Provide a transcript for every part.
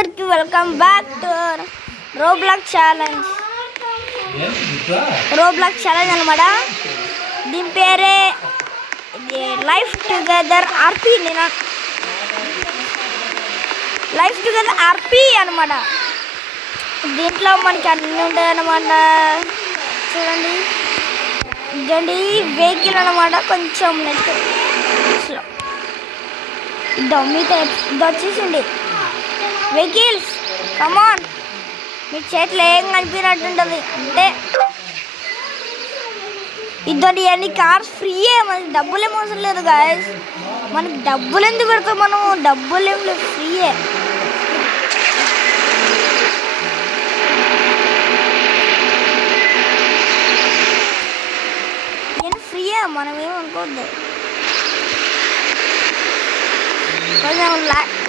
అందరికి welcome back to Roblox challenge అనమాట. దీని పేరే లైఫ్ టుగెదర్ ఆర్పీ అనమాట. దీంట్లో మనకి అన్నీ ఉంటాయి అన్నమాట. చూడండి, ఇదండి వెహికల్ అనమాట. కొంచెం నెట్ మీతో ఇది వచ్చేసింది వెహికల్స్. కమాన్, మీ చేతిలో ఏం కనిపినట్టుంటుంది అంటే ఇద్దరు అన్ని కార్స్ ఫ్రీయే, మనకి డబ్బులు ఏం అవసరం లేదు గాయస్. మనకి డబ్బులు ఎందుకు పెడతాం, మనం డబ్బులు ఏం లేదు, ఫ్రీయే. ఫ్రీయే, మనం ఏమనుకోవద్దు. కొంచెం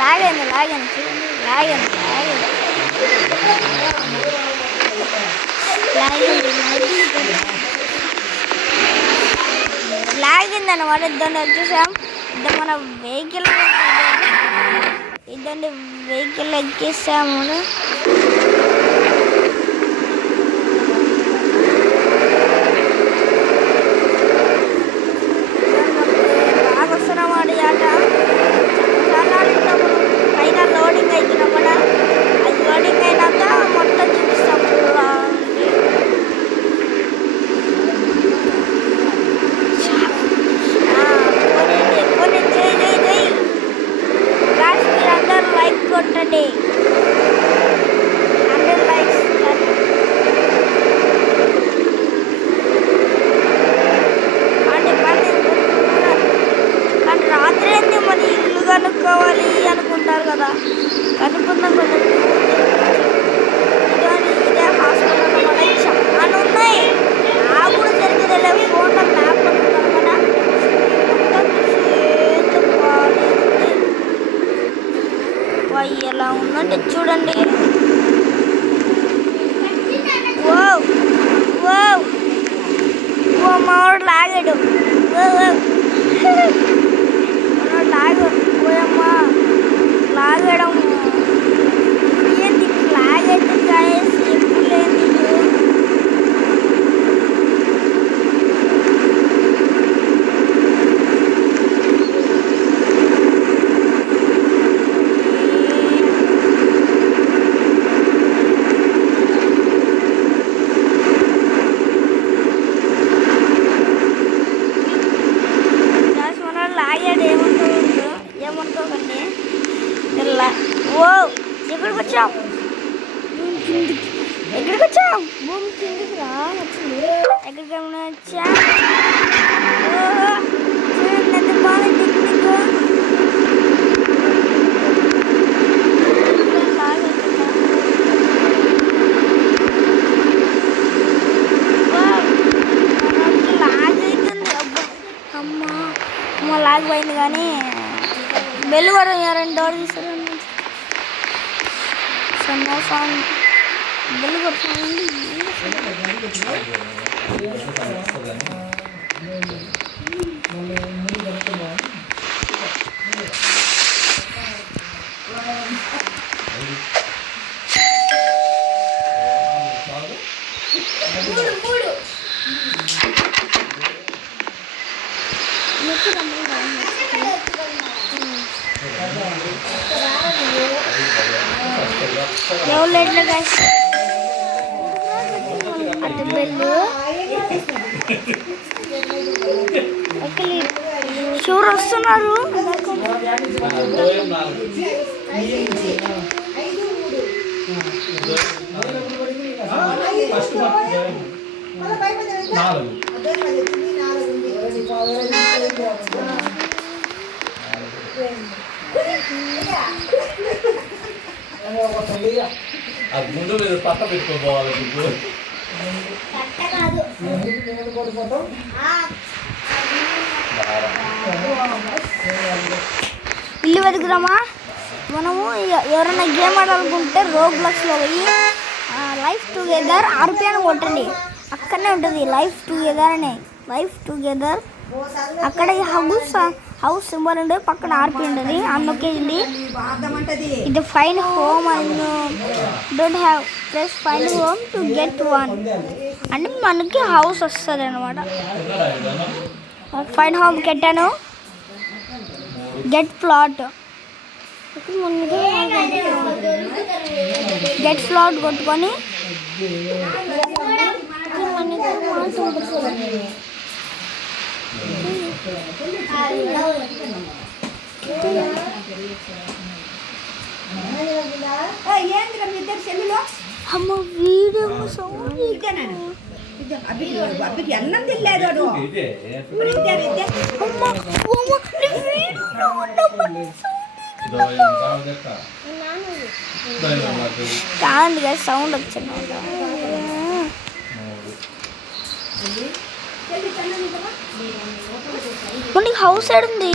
లాగండి చూడండి, లాగింది అనమాట. ఇద్దరిని వచ్చేసాం. ఇద్దరు మన వెహికల్ ఎక్కేసాము. బాగా వస్తున్నామాట ఈ ఆట. పైన లోడింగ్ అయినప్పుడు అది లోడింగ్ అయినాక మొత్తం చూపిస్తాం. మీరందరూ లైక్ కొట్టండి, 100 likes. కానీ రాత్రి ఏంది మరి ఇల్లు కనుక్కోవాలి అనుకుంటారు కదా, కనుక్కుందాం కదా. ఇదే హాస్పిటల్ అన్నమాట. చాలా ఉన్నాయి, నాకు కూడా జరిగేదే. ఫోన్లో మ్యాప్ అనుకుంటారు కదా, మొత్తం ఏదో బాగాలేదు. ఎలా ఉందంటే చూడండి. మావాడు లాగాడు, పోయమ్మా లాగడం ఏంది, లాగ్ అయితే గాయస్ ఎప్పుడు లేని. లాగాడు, ఏమనుకోకండి. ఎక్కడికి వచ్చాం, భూమి కిందికి రా. ఎక్కడికైనా వచ్చా చూడండి, బాగా టెక్నిక్. లాగ్ అవుతుంది. అమ్మ లాగ్ పోయింది. కానీ బెల్లు కూడా 2 డోర్ తీసారు. సాంగ్ బెల్లు కొడుతుంది. ఎవరు లేట్లే గాయస్, అటు బెల్లు ఎవరు వస్తున్నారు. అది ముందు మీరు పక్క పెట్టుకోవాలి. ఇల్లు వెతుకుదామా మనము. ఎవరైనా గేమ్ ఆడాలనుకుంటే రోబ్లాక్స్లో పోయి లైఫ్ టుగెదర్ ఆర్పీ అని కొట్టండి. అక్కడనే ఉంటుంది లైఫ్ టుగెదర్ అనే. అక్కడ హౌస్ సింబల్ ఉండే పక్కన ఆర్పి ఉంటుంది అందుకేది ఇది find home and don't have press find home to get one అంటే మనకి హౌస్ వస్తుంది అనమాట. ఫైండ్ హోమ్ కెట్టాను గెట్ ప్లాట్ గెట్ ప్లాట్ కొట్టుకొని అమ్మ వీడియో అబ్బికి అన్నం తినలేదు కాదు సౌండ్ వచ్చింది. మనకి హౌస్ ఏడుంది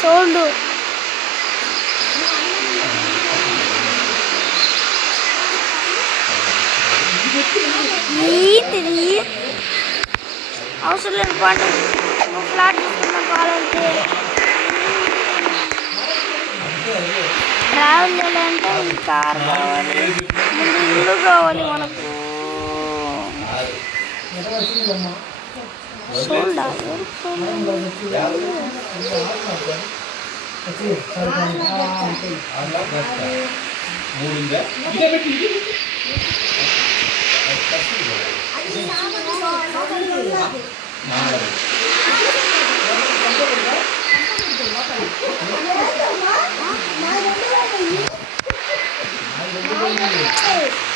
సోల్డ్ ఏంటిది అవసరం లేదు పాటు ఫ్లాట్ తీసుకున్నా కావాలంటే ట్రావెల్ చేయాలంటే కార్ కావాలి ముందు ఇల్లు కావాలి మనకు. సోల్డా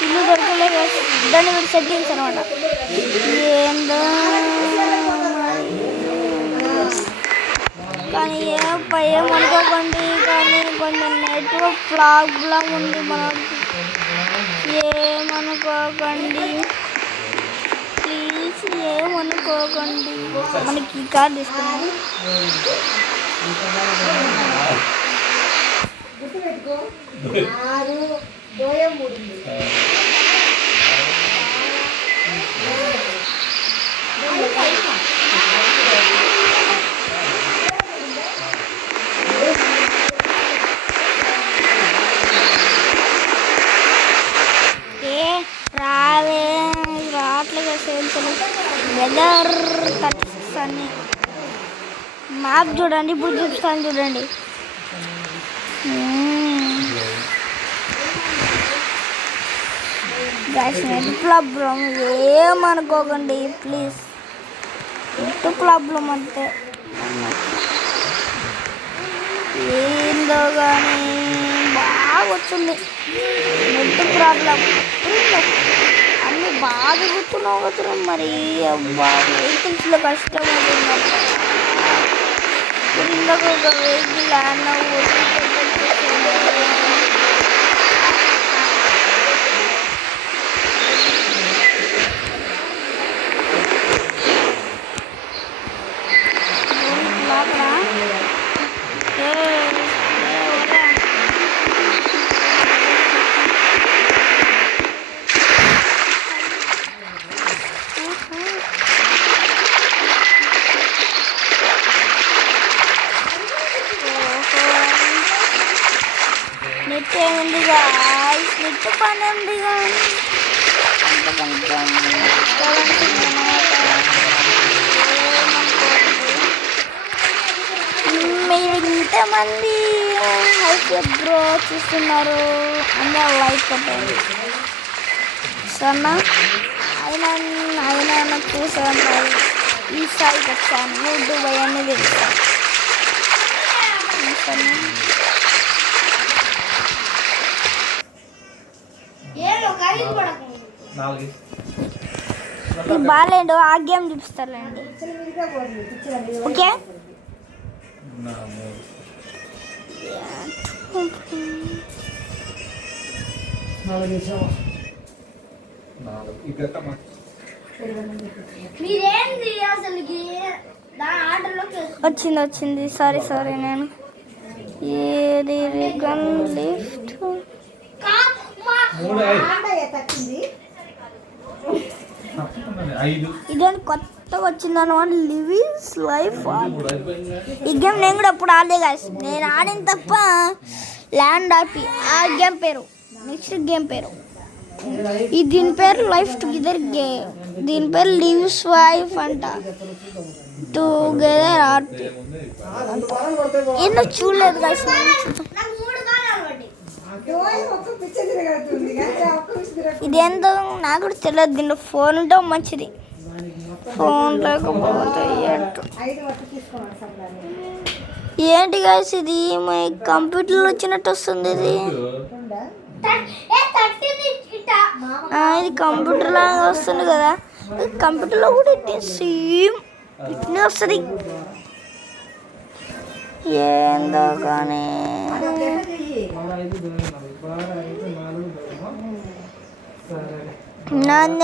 ఇల్లు దొరకలేదు దాన్ని మీరు సెట్ చేశారు అనమాట. ఏందో కానీ ఏమనుకోకండి కానీ కొంచెం నెట్వర్క్ ప్రాబ్లం ఉంది మనకి. ఏమనుకోకండి ప్లీజ్ ఏమనుకోకండి. మనకి ఈ కార్ తీసుకున్నాం రావట్లేదు సేల్స్లో వెదర్ 36 అని మ్యాప్ చూడండి ఇప్పుడు చూపిస్తాను చూడండి. గైస్ నెట్ ప్రాబ్లం ఏమనుకోకండి ప్లీజ్. నెట్ ప్రాబ్లం అంతే ఏందో కానీ బాగా వచ్చింది నెట్ ప్రాబ్లం. అన్నీ బాగా గుర్తున్నావు కదా మరి. అబ్బా వెహికల్స్లో కష్టం అవుతుంది. ఇందాక ఒక వెహికల్ అన్న నెట్ ఏముంది గాయ్స్ నెట్ పని ఉంది కానీ మీరు ఇంతమంది హైప్ బ్రో చూస్తున్నారు అందరూ లైక్ కొట్టండి సన్నా. అయినా నాకు చూసాను మరి ఈ స్థాయికి వచ్చాను యూట్యూబ్ అవన్నీ తెలుస్తాను. బాగాలేండు ఆ గేమ్ చూపిస్తారులేండి. ఓకే వచ్చింది సారీ నేను ఏది గన్ లిఫ్ట్ 5 ఇదేంటి కొత్తగా వచ్చిందన్నమాట లివింగ్స్ లైఫ్. ఈ గేమ్ నేను కూడా ఎప్పుడు ఆడలే గాయస్. నేను ఆడిన తప్ప ల్యాండ్ ఆపి ఆ గేమ్ పేరు. నెక్స్ట్ గేమ్ పేరు దీని పేరు లైఫ్ టుగెదర్ గేమ్. దీని పేరు లివ్స్ వైఫ్ అంట. టుగెదర్ ఆర్పి ఎన్నో చూడలేదు గాయస్. ఇదేందో నాకు కూడా తెలియదు. దీంట్లో ఫోన్ ఉంటే మంచిది, ఫోన్ లేకపోతే ఏంటి గాయస్ ఇది కంప్యూటర్లో వచ్చినట్టు వస్తుంది. ఇది ఇది కంప్యూటర్ లాగా వస్తుంది కదా. కంప్యూటర్లో కూడా సేమ్ ఇట్నే వస్తుంది. ఏందో కానీ నాన్న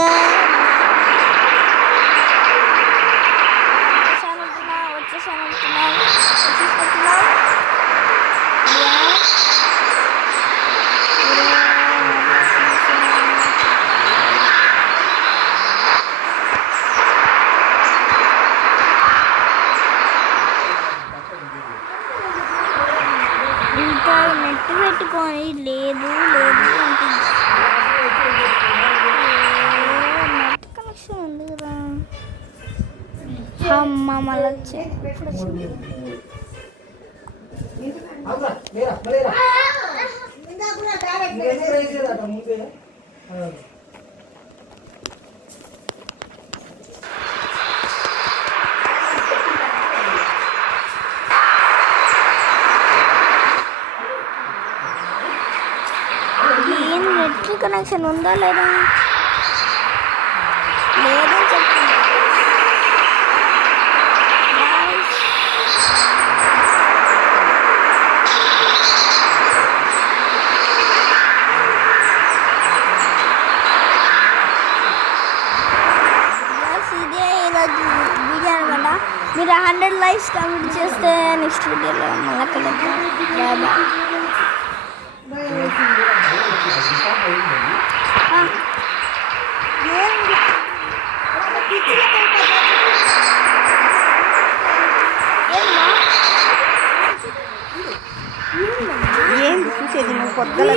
ఇంకా నెట్ పెట్టుకొని లేదు లేదు అంటుంది. నెట్ కనెక్షన్ ఉంది కదా. అమ్మ మళ్ళీ ఏం నెట్ కనెక్షన్ ఉందా లేదా లేదని చెప్తుంది. ఇదే ఈరోజు వీడియో అనమాట. మీరు 100 లైక్స్ కంప్లీట్ చేస్తే నెక్స్ట్ వీడియోలో మళ్ళీ కలుద్దాం. Bye bye. ఏం చూసేది నువ్వు పొద్దుల